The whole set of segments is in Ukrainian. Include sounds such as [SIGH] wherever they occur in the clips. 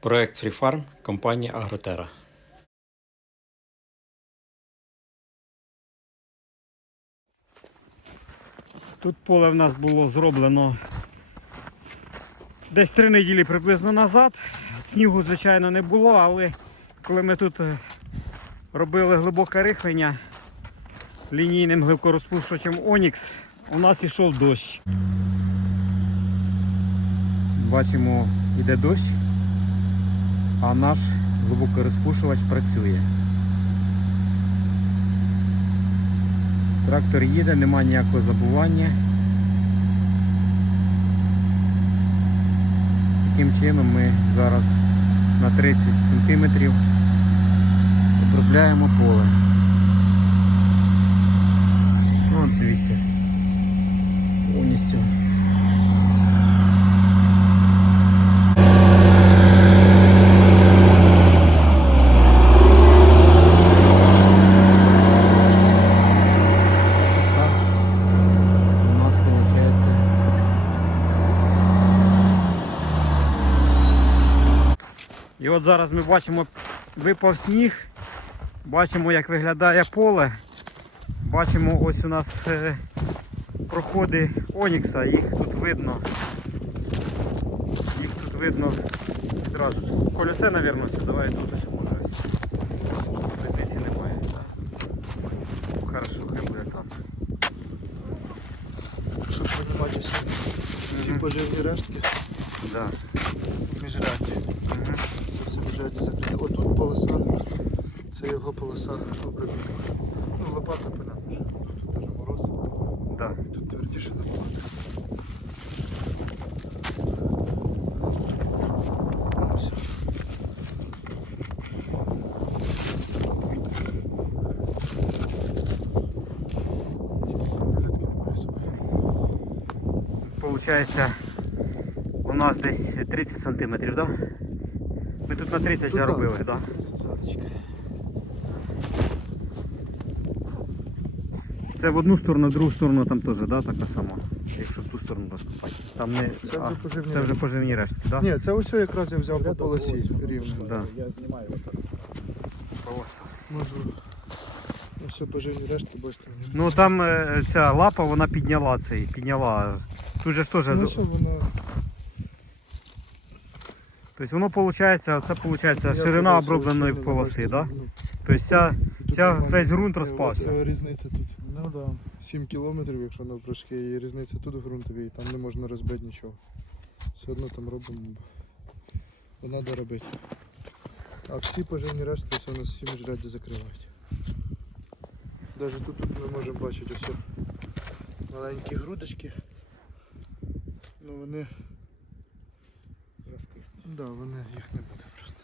Проект Free компанія Агротера. Тут поле в нас було зроблено десь три неділі приблизно назад. Снігу, звичайно, не було, але коли ми тут е, робили глибоке рихлення лінійним глибкорозпушувачем Onyx, у нас ішов дощ. Бачимо, йде дощ, а наш глибокорозпушувач працює. Трактор їде, нема ніякого забування. Таким чином ми зараз на 30 см обробляємо поле. От дивіться. Повністю. Так, у нас получается І от зараз ми бачимо, випав сніг, бачимо, як виглядає поле. Бачимо, ось у нас е, проходи Онікса, їх тут видно. Їх тут видно відразу. Колю це, мабуть, все, давай тут ось може ось. Різниці немає. Хорошо, хай буде там. Щоб розуміти всі, всі Мгм. поживні рештки, Да. міжрядні. Мгм. Міжрядні закрите. Отут полоса, це його полоса обробітку. Ну, лопата, понятно, що тут теж мороз. Да. Тут твердіше набагато. Ось. Глядки. Получається, у нас десь 30 сантиметрів, да? Ми тут на 30 Тут заробили, так. да? Це в одну сторону, в другу сторону там теж, да, така сама. Якщо в ту сторону розкопати. Там не. Це вже поживні це вже поживні рештки, да? Ні, це ось якраз я взяв по полосі рівно. Да. Я знімаю отак. Полоса. Можу. Ось поживні рештки, бачите. Ну там е, ця лапа вона підняла цей, підняла. Тут же ж теж. Ну що воно. Тобто воно виходить, це виходить ширина обробленої полоси, да? ну, Тобто вся, вся, весь ґрунт розпався. різниця тут. Ну да. 7 кілометрів, якщо навпрошки, і різниця тут в ґрунтовій, і там не можна розбити нічого. Все одно там робимо. Бо треба робити. А всі поживні рештки все у нас всі міжряді закривають. Навіть тут, тут ми можемо бачити ось маленькі грудочки. Ну вони. Да, вони їх не буде просто.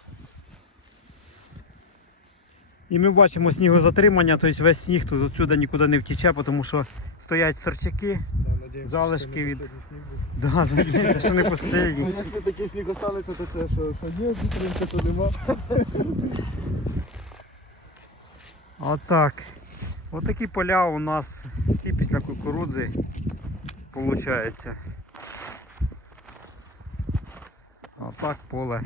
І ми бачимо снігозатримання, тобто весь сніг тут отсюди нікуди не втіче, тому що стоять сорчаки. Да, надіємося, Залишки від- останній. Да, надіюся, що не останній. Ну, якщо такий сніг останеться, то це що, що є, вітринка, то нема. Отак. Отакі поля у нас всі після кукурудзи виходить. Отак поле.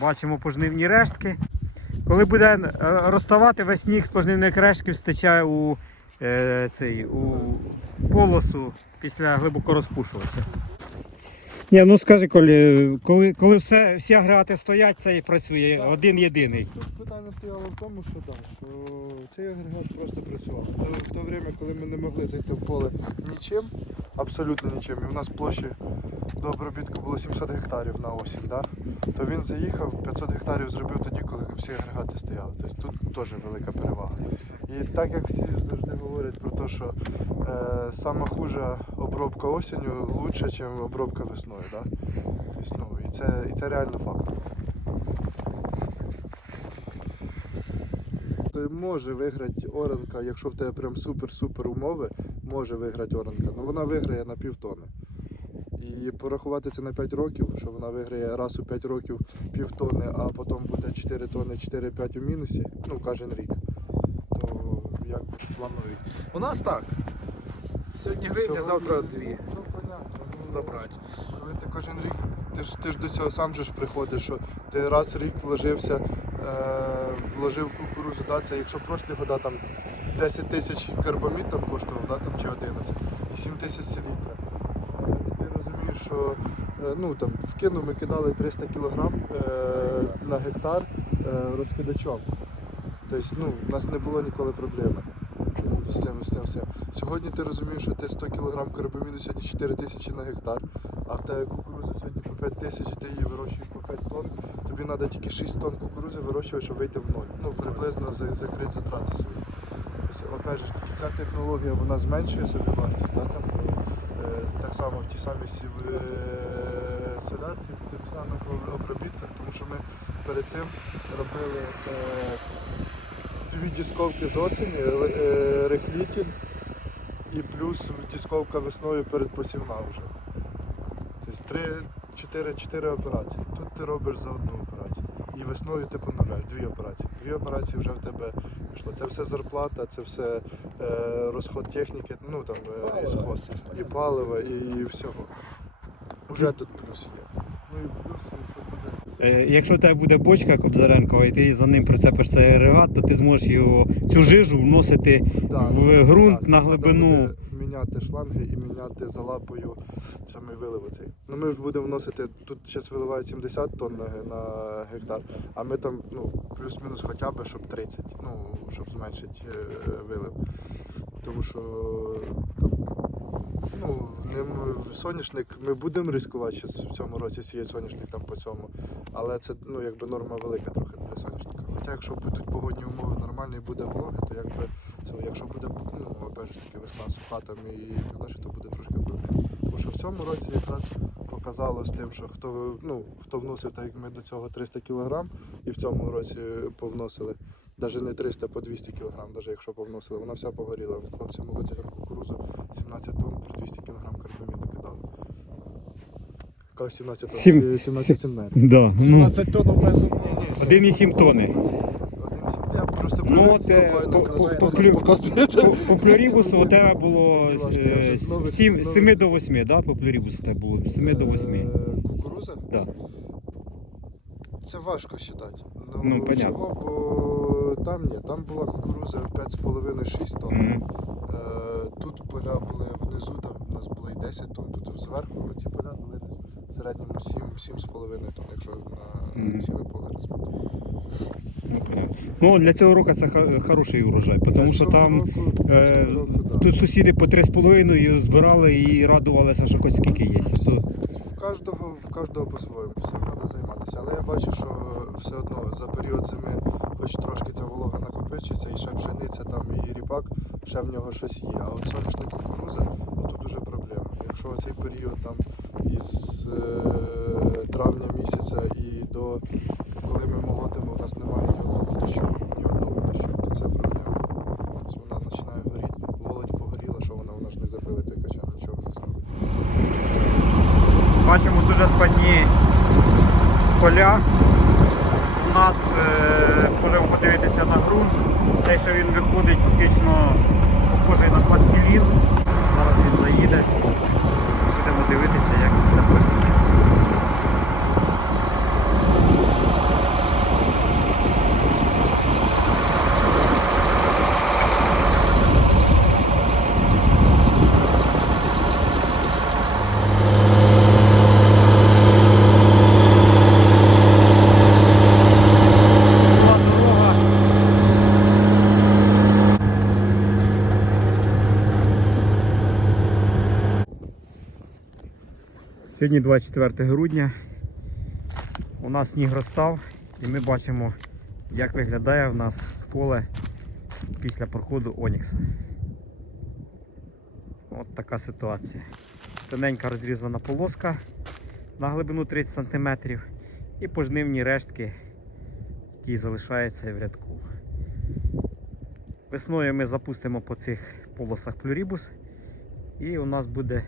Бачимо пожнивні рештки. Коли буде е, розставати весь сніг з пожнивних рештків стече у, е, цей, у полосу після глибоко розпушувача. Ні, ну скажи, коли, коли, коли все, всі агрегати стоять, це і працює Так. один єдиний. Тут питання стояло в тому, що, да, що цей агрегат просто працював. В то время, коли ми не могли зайти в поле нічим, абсолютно нічим, і в нас площі до обробітку було 700 гектарів на осінь, да? то він заїхав, 500 гектарів зробив тоді, коли всі агрегати стояли. Тобто тут теж велика перевага. І так як всі завжди говорять про те, що е, сама хужа обробка осінню лучше, ніж обробка весною. Да? Тобто, ну, і, це, і це реально факт. То може виграти оранка, якщо в тебе прям супер-супер умови, може виграти оранка. Ну вона виграє на півтони. І порахувати це на 5 років, що вона виграє раз у 5 років півтони, а потім буде 4 тони, 4-5 у мінусі, ну кожен рік. То як планують. У нас так. Сьогодні гривня, завтра дві. Ну, понятно. Ну, забрати. Коли ти кожен рік, ти ж, ти ж до цього сам же ж приходиш, що ти раз рік вложився, вложив в кукурузу, да, це якщо прошлі года там 10 тисяч карбамід коштував, да, там, чи 11, і 7 тисяч селітра. Е, Ти розумієш, що е, ну, там, в кину ми кидали 300 кг е, на гектар е, розкидачом. Тобто ну, у нас не було ніколи проблеми з цим всім. Сьогодні ти розумієш, що ти 100 кг карбаміду, сьогодні 4 тисячі на гектар, а в тебе кукурудза сьогодні по 5 тисяч, і ти її вирощуєш по 5 тонн. Тобі треба тільки 6 тонн кукурудзи вирощувати, щоб вийти в ноль. Ну, приблизно закрити затрати свої. Опять же, таки, ця технологія вона зменшує собівартість, да, там, е, так само в ті самі сів- е, солярці, в тих самих об- обробітках, тому що ми перед цим робили е, дві дісковки з осені, ре- е, і плюс дісковка весною передпосівна вже. Тобто три, чотири, чотири операції. Тут ти робиш за одну операцію. І весною ти поновляєш дві операції. Дві операції вже в тебе пішло. Це все зарплата, це все е, розход техніки, ну там е, і сход, і палива, і, і всього. Вже тут плюс є. Ну і плюс, якщо. Е, в тебе буде бочка Кобзаренкова і ти за ним прицепиш цей агрегат, то ти зможеш його, цю жижу вносити Да, в ґрунт так, на глибину. Міняти шланги і міняти за лапою самий вилив оцей. Ну ми ж будемо вносити, тут зараз виливають 70 тонн на, на гектар, а ми там ну, плюс-мінус хоча б, щоб 30, ну, щоб зменшити е, вилив. Тому що там, ну, ним соняшник, ми будемо ризикувати щас в цьому році сіяти соняшник там по цьому, але це ну, якби норма велика трохи для соняшника. Хоча якщо будуть погодні умови нормальні і буде вологи, то якби це, якщо буде ну, опять же таки весна суха і так далі, то буде трошки проблем. Тому що в цьому році якраз показало тим, що хто, ну, хто вносив, так як ми до цього 300 кг, і в цьому році повносили. Навіть не 300 по 200 кг, навіть якщо повносили, вона вся погоріла. Хлопці молоді там кукурузу 17 тонн при 200 кг карбаміду кидали. Кажу, 17 тонн, Сім- 17 сімнер. Да, ну, 17 тонн у мене. 1,7 тонни. Я просто Ну, от, е, по- по- по По, по плюрібусу у тебе було [LAUGHS] я вже знову- 7, знову- 7 до 8, да? По плюрібусу у тебе було 7 до 8. Е, Кукуруза? Да. Це важко вважати. Ну, Ну, понятно. чого? Бо там ні, там була кукуруза 5,5-6 тонн. Мгм. Е, Тут поля були внизу, там у нас було і 10 тонн, тут зверху ці поля були десь в середньому 7, 7,5 тонн, якщо на Мгм. ціле поле. Ну. Ну, для цього року це хороший урожай, тому що там року- е, року, да. тут сусіди по 3,5 збирали і радувалися, що хоч скільки є. Кожного, в кожного по-своєму, всім треба займатися. Але я бачу, що все одно за період зими, хоч трошки ця волога накопичиться, і ще пшениця там і ріпак, ще в нього щось є. А от соняшник кукуруза, тут дуже проблема. Якщо цей період там із е, травня місяця і до коли ми молотимо, у нас немає ні одного дощу, ні одного дощу, то це проблема. Тобто вона починає горіти. Володь погоріла, що вона, вона ж не забили той качан, нічого не зробить. бачимо дуже складні поля. У нас е, можемо подивитися на ґрунт. Те, що він виходить фактично похожий на пластилін. Зараз він заїде. Будемо дивитися, як це все працює. Була дорога. Сьогодні 24 грудня. У нас сніг розстав і ми бачимо, як виглядає в нас поле після проходу Онікса. От така ситуація. Тоненька розрізана полоска на глибину 30 см і пожнивні рештки, які залишаються в рядку. Весною ми запустимо по цих полосах плюрібус і у нас буде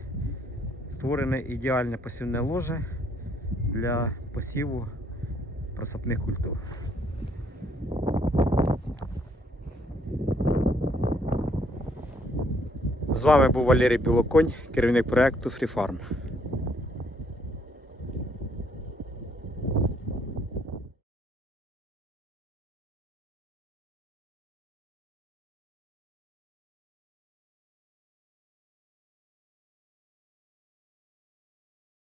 створене ідеальне посівне ложе для посіву просапних культур. З вами був Валерій Білоконь, керівник проєкту FreeFarm.